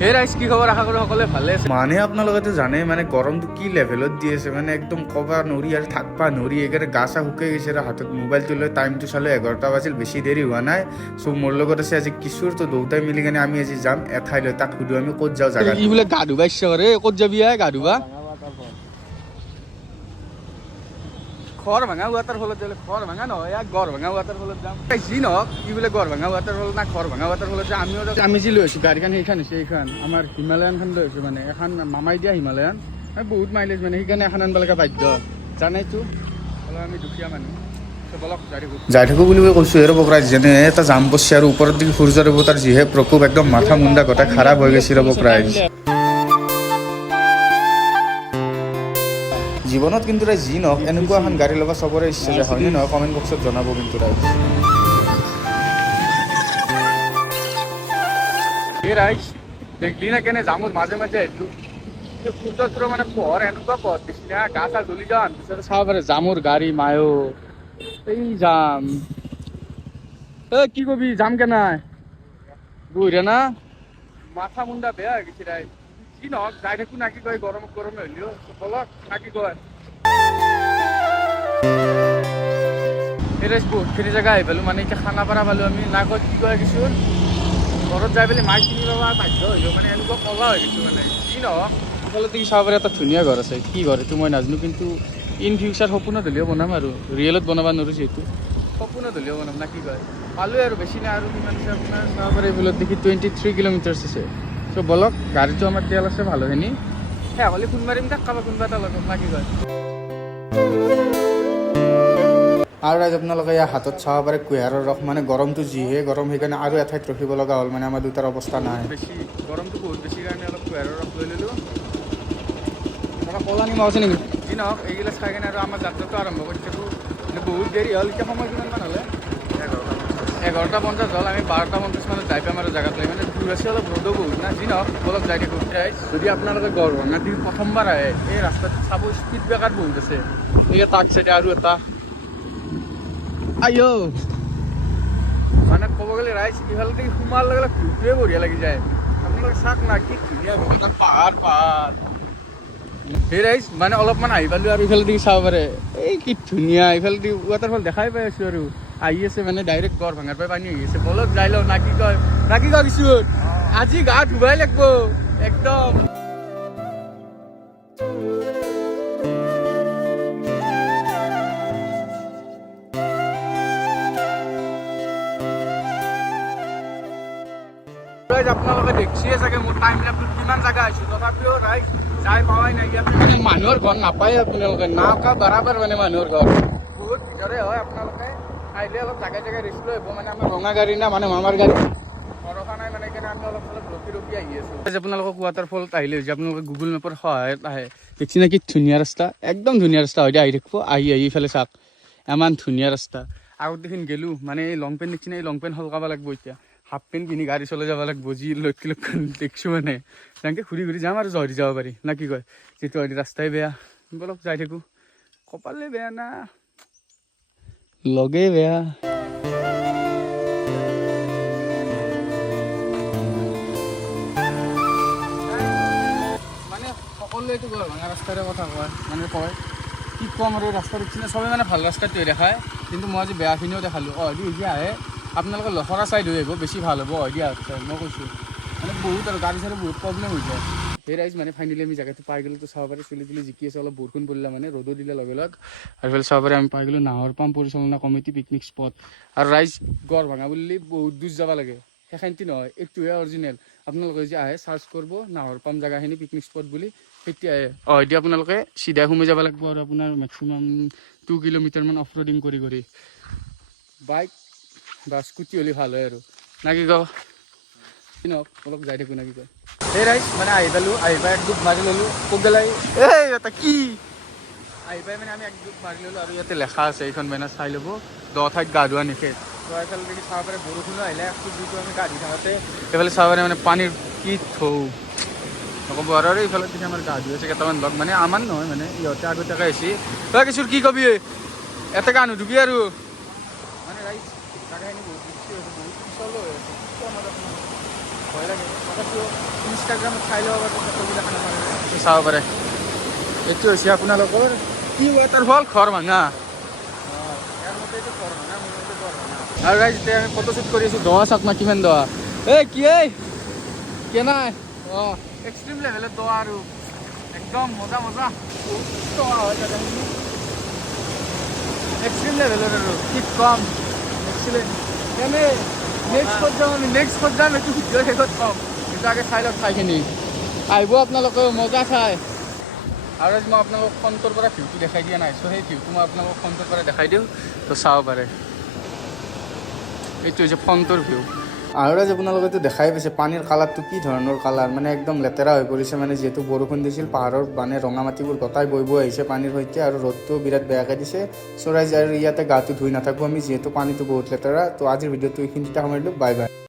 হে ৰাইজ কি খবৰ, আশা কৰোঁ সকলোৱে ভালে আছে। মানে আপোনালোকেতো জানে মানে গৰমটো কি লেভেলত দি আছে, মানে একদম ক'বা নৰি আৰু থাকবা নৰি, একেবাৰে গা চা শুকাই গৈছে আৰু হাতত মোবাইলটো লৈ টাইমটো চালে 11টা বাজিল, বেছি দেৰি হোৱা নাই। চ' মোৰ লগত আছে আজি কিশোৰ, তো দুটাই মিলি কেনে আমি আজি যাম এঠাইলৈ, তাক সুধো আমি ক'ত যাওঁ জাগা। ই বোলে গা ধুবা ইচ্ছা কৰে, ক'ত যাবি গা ধুবা? খৰ ভাঙা ৱাটাৰফলত যাবলে, খৰ ভাঙা নহয় গড় ভাঙা ৱাটাৰফলত যাম। যি নহওক ই বোলে গড় ভাঙা ৱাটাৰফল না খৰ ভাঙা ৱাটাৰফলত যাম। আমি যি লৈ আছোঁ গাড়ীখন সেইখন হৈছে, এইখন আমাৰ হিমালয়ানখন লৈ আছোঁ, মানে এখন মামাই দিয়া হিমালয়ান, বহুত মাইলেজ, মানে সেইকাৰণে এখন আনিব লগা বাধ্য, জানাইতো অলপ আমি দুখীয়া মানুহ। যাই থাকো বুলি কৈছো আৰু বকৰাই যেনে এটা জাম পৰছে আৰু ওপৰত দিকে সূৰ্য দেৱতাৰ যিহে প্ৰকোপ, একদম মাথা মুণ্ডা গোটেই খাৰাপ হৈ গৈছে ৰ'ব প্ৰায়। জীৱনত কিন্তু ৰাইজ যি নহওক এনেকুৱা এখন গাড়ী ল'ব চবৰে ইচ্ছা যায়, হয়নে নহয়? কমেণ্ট বক্সত জনাব কিন্তু ৰাইজ। ৰাইজ দেখলি না কেনে জামুৰ মাজে মাজে সূৰ্যটোৰ মানে পোহৰ এনেকুৱা পোহৰ দিছে না, গা চা জ্বলি যান। পিছতে চাব পাৰে জামুৰ গাড়ী মায়ো এই যাম। কি কবি যাম কেনাই বুঢ়া না, মাথা মুণ্ডা বেয়া হৈ গৈছে ৰাইজ। যি নহওক যাই থাকো নাকি কয়, গৰমে হলেও বলক নাকি কয়। বহুতখিনি জেগা আহি পালোঁ, মানে এতিয়া খানাপাৰা পালোঁ আমি, না কয় কি কয় কিছু ঘৰত যাই পেলাই মাছ কিনি পাবা বাধ্য হলেও, মানে এনেকুৱা কলা হৈ গৈছোঁ। মানে যি নহওক ইফালে দেখি চাব পাৰে এটা ধুনীয়া ঘৰ আছে, কি ঘৰ এইটো মই নাজানো, কিন্তু ইন ফিউচাৰ সপোনত হ'লেও বনাম আৰু, ৰিয়েলত বনাব নোৱাৰোঁ যিহেতু, সপোনত হ'লেও বনাম না কি কয়। পালোঁ আৰু বেছি নাই আৰু কিমান আছে আপোনাৰ চাব পাৰে, এইফালত দেখি 23 কিলোমিটাৰ্ছ আছে। চ' বলক গাড়ীটো আমাৰ তেল আছে ভালোখিনি, সেয়া হ'লে ফোন মাৰিম তাক কাৰোবাৰ কোনোবা এটা লগত না কি কয়। আৰু ৰাইজ আপোনালোকে ইয়াৰ হাতত চাব পাৰে কুঁহিয়াৰৰ ৰস, মানে গৰমটো যিহে গৰম সেইকাৰণে আৰু এঠাইত ৰখিব লগা হ'ল, মানে আমাৰ দুটাৰ অৱস্থা নাই। বেছি গৰমটো বহুত বেছি কাৰণে অলপ কুঁহিয়াৰৰ ৰস লৈ ল'লোঁ। এটা কলা নিমখ আছে নেকি? যি নহওক এইগিলা চাই কিনে আৰু আমাৰ যাত্ৰাটো আৰম্ভ কৰি দিছোঁ। বহুত দেৰি হ'ল, এতিয়া সময় কিমানমান হ'লে 11:50 হ'ল। আমি 12:50 মানত যাই পাম আৰু জেগাত লৈ, মানে দূৰ আছে অলপ, ৰ'দো বহুত না। যি নহওক অলপ যাই থাকোঁ। যদি আপোনালোকে গড় ভাঙা দি প্ৰথমবাৰ আহে, এই ৰাস্তাটো চাব স্পীড ব্ৰেকাৰ বহুত আছে, এই তাক চাইডে আৰু এটা আইঅ, মানে ক'ব গ'লে ৰাইজ ইফালে সোমাৰ লগে লগে ঘূৰটোৱে বঢ়িয়া লাগি যায়। আপোনালোকে চাওক না কি ধুনীয়া পাহাৰ। সেই ৰাইজ মানে অলপমান আহি পালোঁ আৰু ইফালে দি চাব পাৰে, এই কি ধুনীয়া ইফালে দি ৱাটাৰফল দেখাই পাই আছোঁ আৰু আহি আছে, মানে ডাইৰেক্ট গড় ভাঙাৰ পৰা পানী আহি আছে। বলক যাই লওঁ না কি কয় কিছু আজি গা ধুবাই লাগব একদম। আপোনালোকে দেখিছে চাগে মোৰ টাইম লেপটোত কিমান জেগা আহিছোঁ, তথাপিও ৰাইজ যাই পাৱাই নাই। ইয়াত মানে মানুহৰ ঘৰ নাপায় আপোনালোকে, নাওকা বৰাবৰ মানে মানুহৰ ঘৰ বহুত ভিতৰে হয়। আপোনালোকে আহিলে অলপ জেগাই ৰেষ্ট লৈ আহিব, মানে আমাৰ ৰঙা গাড়ী না, মানে মামাৰ গাড়ী ভৰসা নাই, মানে সেইকাৰণে আমি অলপ ৰখি আহি আছোঁ। আপোনালোকক ৱাটাৰফলত আহিলে হৈছে, আপোনালোকে গুগল মেপৰ সহায়ত আহে। দেখছি না কি ধুনীয়া ৰাস্তা, একদম ধুনীয়া ৰাস্তা হয়, আহি থাকিব। আহি ইফালে চাওক ইমান ধুনীয়া ৰাস্তা। আগত দেখোন গেলোঁ, মানে এই লং পেণ্ট দেখছি না, এই লং পেণ্ট সলকাব লাগব, এতিয়া হাফ পেণ্ট পিন্ধি গাড়ী চলাই যাব লাগব। যি লক্ষণ দেখিছোঁ, মানে তেনেকৈ ঘূৰি যাম আৰু জহৰি যাব পাৰি না কি কয়। যিটো হয় ৰাস্তাই বেয়া, বলক যাই থাকোঁ। কপালে বেয়া না লগে বেয়া। মানে সকলোৱেতো গড় ভাঙা ৰাস্তাৰে কথা কয়, মানে কয় কি ক'ম আৰু ৰাস্তাৰ উঠিনে চবেই মানে ভাল ৰাস্তাটোৱে দেখায়, কিন্তু মই আজি বেয়াখিনিও দেখালোঁ। দি আহে আপোনালোকে লখৰা চাইড হৈ আহিব, বেছি ভাল হ'ব। মই কৈছোঁ মানে বহুত আৰু গাড়ী চাড়ী বহুত প্ৰব্লেম হৈ যায়। সেই ৰাইজ মানে ফাইনেলি আমি জেগাটো পাই গ'লোঁ। তো চাব পাৰে চুলি তুলি জিকি আছে, অলপ বৰষুণ পৰিলে মানে ৰ'দো দিলে লগে লগ। আৰু এইফালে চাব পাৰে আমি পাই গ'লোঁ নাহৰ পাম পৰিচালনা কমিটি পিকনিক স্পট। আৰু ৰাইজ গড় ভাঙা বুলি বহুত দূৰ যাব লাগে, সেইখানটি নহয়, এইটোহে অৰিজিনেল। আপোনালোকে যে আহে চাৰ্চ কৰিব নাহৰ পাম জেগাখিনি পিকনিক স্পট বুলি, তেতিয়াহে এতিয়া আপোনালোকে চিধাই সোমাই যাব লাগিব। আৰু আপোনাৰ মেক্সিমাম 2 কিলোমিটাৰমান অফ ৰ'ডিং কৰি বাইক বা স্কুটি হ'লে ভাল হয় আৰু না কি কওঁ। নহওক অলপ যাই থাকোঁ না কি কয়। সেই ৰাইজ মানে আহি পালোঁ, আহি পাই এক ডুব মাৰি ল'লোঁ। ক'ত গেলাই এটা কি আহি পাই মানে আমি এক ডুব মাৰি ল'লোঁ। আৰু ইয়াতে লেখা আছে এইখন বেনাৰ চাই ল'ব, 10 ঠাইত গা ধোৱা নিষেধ। তো এইফালে দেখি চাব পাৰে বৰষুণো আহিলে, যিটো আমি গা ধুই থাকোঁতে এইফালে চাব পাৰে মানে পানীৰ কি থৌ নক'ব। আৰু এইফালে দেখি আমাৰ গা ধুই আছে কেইটামান লগ, মানে আমাৰ নহয়, মানে ইহঁতে আগতীয়াকৈ আহিছে। কিশোৰ কি কবি ইয়াতে গা নুধুবি আৰু, মানে ৰাইজ জেগাখিনি বহুত বেছি হৈছে, বহুত পিছলো হৈ আছে। ভয় লাগে তথাপিও ইনষ্টাগ্ৰামত চাই ল'ব পাৰে ফটোবিলাক নামাৰে চাব পাৰে। এইটো হৈছে আপোনালোকৰ কি ৱাটাৰফল ঘৰ ভাঙা। ইয়াৰ মতে এইটো ঘৰ ভাঙা, মোৰ মতে ঘৰ ভাঙা। আৰু ৰাইজ এতিয়া আমি ফটোশ্বুট কৰি আছোঁ। দৱা চাওক না কিমান দৱা। এই কি কেনাই অঁ এক্সট্ৰিম লেভেলত দৱা আৰু একদম মজা মজা দৱা হয় জেগাখিনি এক্সট্ৰিম লেভেলৰ আৰু কি কম এক্সিলেণ্ট। এনে নেক্সট ক'ত যাম আমি, নেক্সট ক'ত যাম এইটো ভিডিঅ' শেষত কম। কিন্তু আগে চাই লওক ঠাইখিনি, আহিব আপোনালোকে মজা ঠাই। আৰু আজি মই আপোনালোকক ফ্ৰণ্টৰ পৰা ভিউটো দেখাই দিয়া নাই, চ' সেই ভিউটো মই আপোনালোকক ফ্ৰণ্টৰ পৰা দেখাই দিওঁ, তো চাব পাৰে। এইটো হৈছে ফ্ৰণ্টৰ ভিউ। আৰু আজি আপোনালোকেতো দেখাই পাইছে পানীৰ কালাৰটো কি ধৰণৰ কালাৰ, মানে একদম লেতেৰা হৈ পৰিছে। মানে যিহেতু বৰষুণ দিছিল, পাহাৰৰ মানে ৰঙা মাটিবোৰ গটাই বৈ আহিছে পানীৰ সৈতে, আৰু ৰ'দটো বিৰাট বেয়াকৈ দিছে। চ' ৰাইজ আৰু ইয়াতে গাটো ধুই নাথাকোঁ আমি, যিহেতু পানীটো বহুত লেতেৰা। তো আজিৰ ভিডিঅ'টো এইখিনিতে সামৰিলোঁ, বাই বাই।